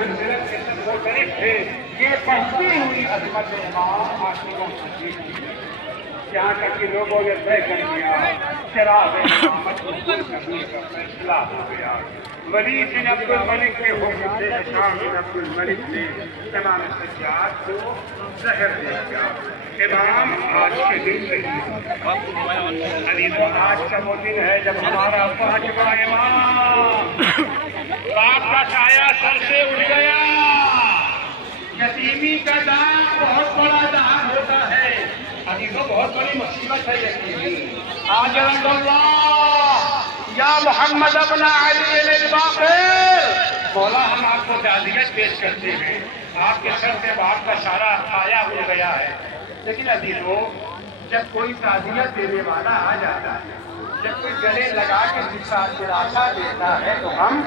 منزلت کے سب وہ شریف تھے. یہ بڑھتی ہوئی عظمت امام عاشقوں کی یہاں تک کہ لوگوں نے طے کر دیا چراغ امامت کو دور کرنے کا فیصلہ ہو گیا. ولید بن عبد الملک کے حکم سے ہشام بن عبد الملک نے امام سجاد کو زہر دے دیا. امام آج کے دن نہیں، آج کا وہ دن ہے جب ہمارا پانچواں امام باپ کا سایہ سر سے اٹھ گیا. یتیمی کا داغ بہت بڑا داغ ہوتا ہے. عزیزوں بہت بڑی مصیبت ہے یتیمی. آج اللہ یا محمد ابن علی الباقر، مولا ہم آپ کو تعزیت پیش کرتے ہیں. آپ کے سر سے باپ کا سارا سایہ اڑ گیا ہے. لیکن عزیزوں جب کوئی تعزیت دینے والا آ جاتا ہے، جب کوئی گلے لگا کے دلاسا دیتا ہے تو ہم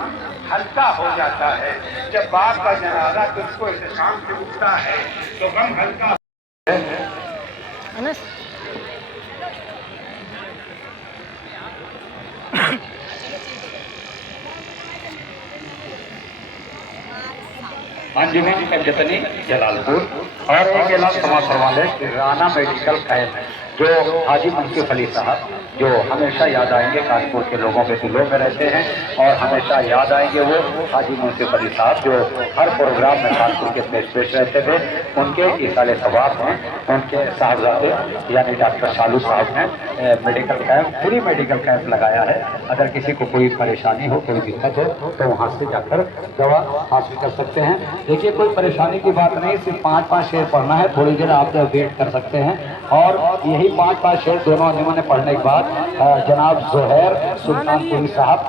ہلکا ہو جاتا ہے. جب باپ کا جنازہ تجھ کو احتشام سے اٹھتا ہے تو ہم ہلکا انجمن پنجتنی جلال پور اور ایک اعلان سماعت فرما لیں کہ رانا میڈیکل قائم ہے جو حاجی منصف علی صاحب جو ہمیشہ یاد آئیں گے کانپور کے لوگوں کے دلوں میں رہتے ہیں اور ہمیشہ یاد آئیں گے وہ حاجی منصف علی صاحب جو ہر پروگرام میں کانپور کے پیش رہتے تھے. ان کے ایصال ثواب ہیں. ان کے صاحبزادے یعنی ڈاکٹر شالو صاحب نے medical camp free medical camp لگایا ہے. اگر کسی کو کوئی پریشانی ہو کوئی دقت ہو تو وہاں سے جا کر دوا حاصل کر سکتے ہیں. دیکھیے کوئی پریشانی کی بات نہیں، صرف 5 شعر پڑھنا ہے. تھوڑی دیر آپ ویٹ کر سکتے ہیں اور یہی 5 شعر دونوں انجمن نے پڑھنے کے بعد جناب زہیر سلطان پوری صاحب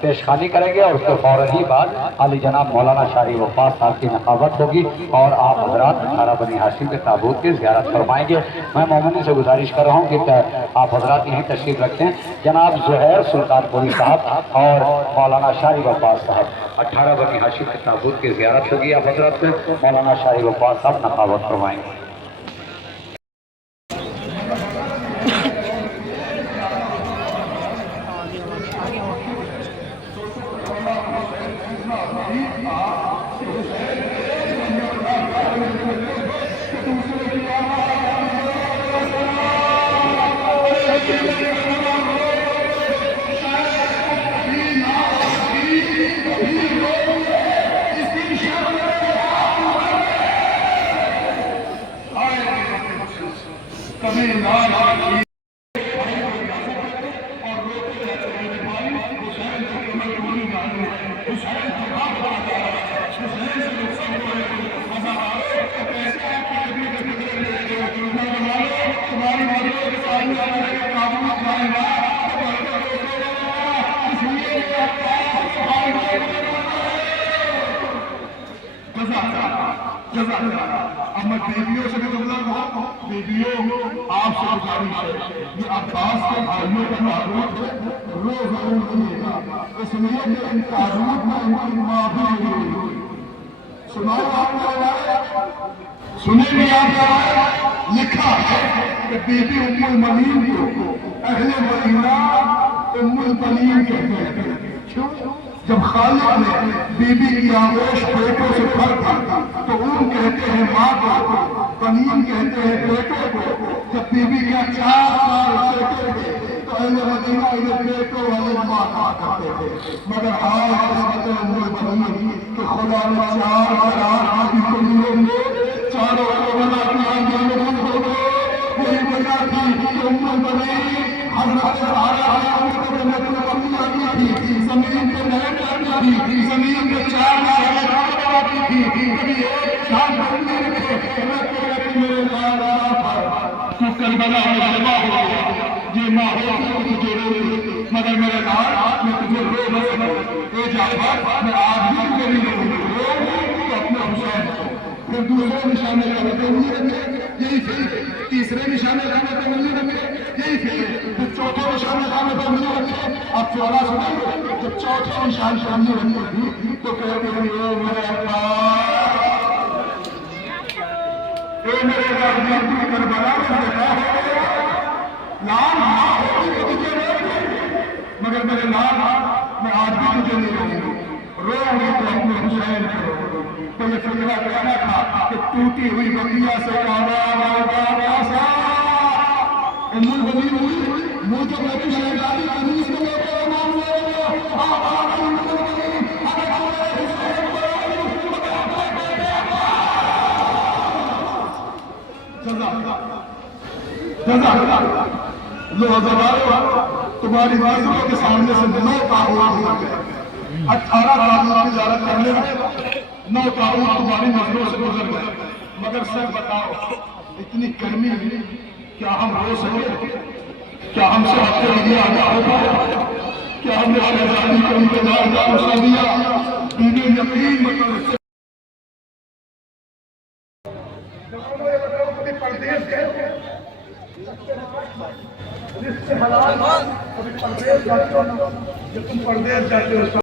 پیشخانی کریں گے اور اس کے فوراً ہی بعد علی جناب مولانا شاہی وفاس صاحب کی نقابت ہوگی اور آپ حضرات 18 بنی ہاشم کے تابوت کی زیارت فرمائیں گے. میں مومنی سے گزارش کر رہا ہوں کہ آپ حضرات یہیں تشریف رکھیں. جناب زہیر سلطان پوری صاحب اور مولانا شاہی وفاس صاحب 18 بنی ہاشم کے تابوت کی زیارت ہوگی. آپ حضرات سے مولانا شاہی وفاس صاحب نقابت فرمائیں گے. اب میں بیویوں سے بھی جملہ کہوں. بیویوں آپ سے گزارش ہے یہ عباس کے بھائیوں کا تعلق ہے، روز ضرور دیے گا. اس لیے کہ ان تعلق میں ان کی ماں بھی ہوئی. سناؤ آپ کو سنیں گے آپ لکھا ہے کہ بی بی ام المنین کو اہل مدینہ ام البنین کہتے ہیں. کیوں؟ جب خالق نے بی بی کی آغوش بیٹوں سے بھر دی تو ام کہتے ہیں ماں کو، بنین کہتے ہیں بیٹوں کو. جب بی بی کا 4 بیٹے تھے تو اہل مدینہ انہیں بیٹوں والے ماں کہا کرتے تھے. مگر آج قسمت ام البنین کہ خدا نے 4 آدمی کو ملیں گے، چاروں کو بنا کے آنگل میں ہو گئے. وہی وجہ تھی کہ ام البنین حضرت زمین پہ نہیں کرتی تھی، زمین پہ 4 کرواتی تھی. کبھی ایک سال بندی رکھے میرے لالا تو کربلا میں جمع ہو گیا. یہ نہ ہو تو تجھے رو، مگر میرے لال میں تجھے رو نہیں. اے جعفر میں آج بھی تجھے نہیں رو تو اپنے حسین کو. پھر دوسرے نشانے کا وطن رکھے یہی پھر، تیسرے نشانے کا وطن رکھے یہی پھر، پھر چوتھے نشانے کا وطن رکھے. اب 14 سنیں جب چوتھے نشان سامنے رکھے تھی تو کہتے ہیں اے میرے اللہ، اے میرے غازی کربلا میں دیکھا ہے لال ماں ہوتی تو تجھے نہیں، مگر میرے لال میں آج بھی تجھے نہیں رہوں. روحی تو اپنے حسین کو تو یہ فکرہ کہنا تھا کہ ٹوٹی ہوئی بقیہ سے ام المؤمنین ہوئی منہ جو میری شہزادی قمیص میں میرے امام لو ہزاروں تمہاری بازوؤں کے سامنے سے 9 تعاون ہو گئے 18 تعاون کی زیارت کرنے میں 9 تعاون تمہاری نظروں سے گزر گئے مگر سر بتاؤ اتنی گرمی کیا ہم رو سکے کیا ہم سے ہفتے لیے آگا ہوگا کیا ہم نے شہزادی کو انتظار کا حوصلہ دیا بیوی یقین مطلب پردیش گئے پردیش جاتے ہو